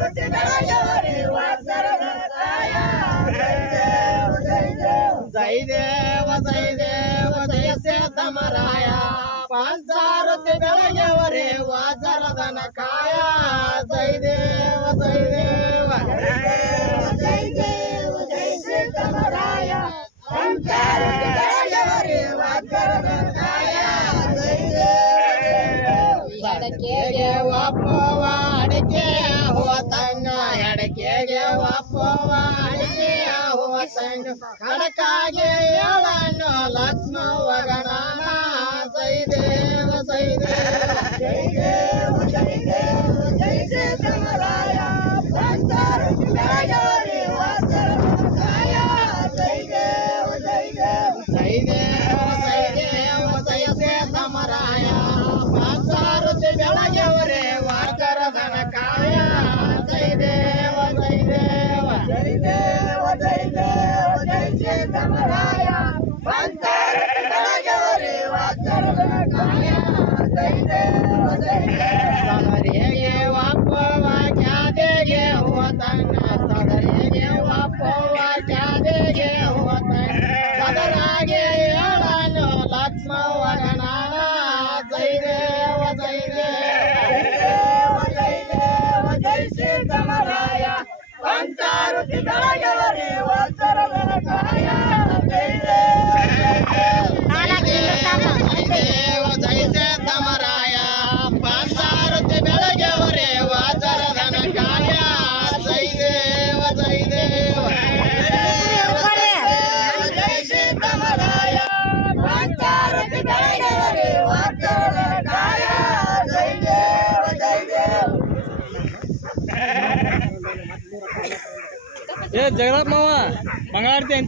संसारुती बेळगेवरी वाजरल काया जय देव जय देव जय सीतामराया पंचारुती बेळगेवरी वाजरल काया जय देव जय देव जय देव जय सीतामराया पंचारुती बेळगेवरी वाजरल काया जय देव ಅಡಕೆಗೆ ಒಪ್ಪುವ ಅಡಿಕೆ ಹೋತಂಗ ಅಡಕೆಗೆ ಒಪ್ಪುವ ಅಡಿಕೆ ಹೋತಂಗ ಕಡಕಾಗೆ ಏಳನ್ನು ಲಕ್ಷ್ಮವ ಗಣನ ಜೈ ದೇವ ಜೈ ದೇವ ಜೈ ದೇವ ಜೈ ದೇವ ಜೈ सीतामराಯ पंचारुती बेळगेवरी वाजरल काया जय देव जय देव जय देव जय देव जय सीतामराಯ पंचारुती बेळगेवरी वाजरल काया जय देव जय देव जय देव जय देव जय सीतामराಯ पंचारुती बेळगेवरी वाजरल काया जय देव जय देव सदरेगे वापवा ख्यादेगे होतंग सदरेगे वापवा ख्यादेगे होतंग सदरागे ಏಳನ್ನು ಲಕ್ಷ್ಮವ ಗಣನ जय देव जय देव जय देव जय सीतामराಯ पंचारुती बेळगेवरी वाजरल काया जय देव जय सीतामराಯ पंचारुती बेळगेवरी वाजरल काया जय देव जय देव जय सीतामराಯ पंचारुती बेळगेवरी वाजरल काया जय देव जय देव जगन्नाथ मामा मंगळारती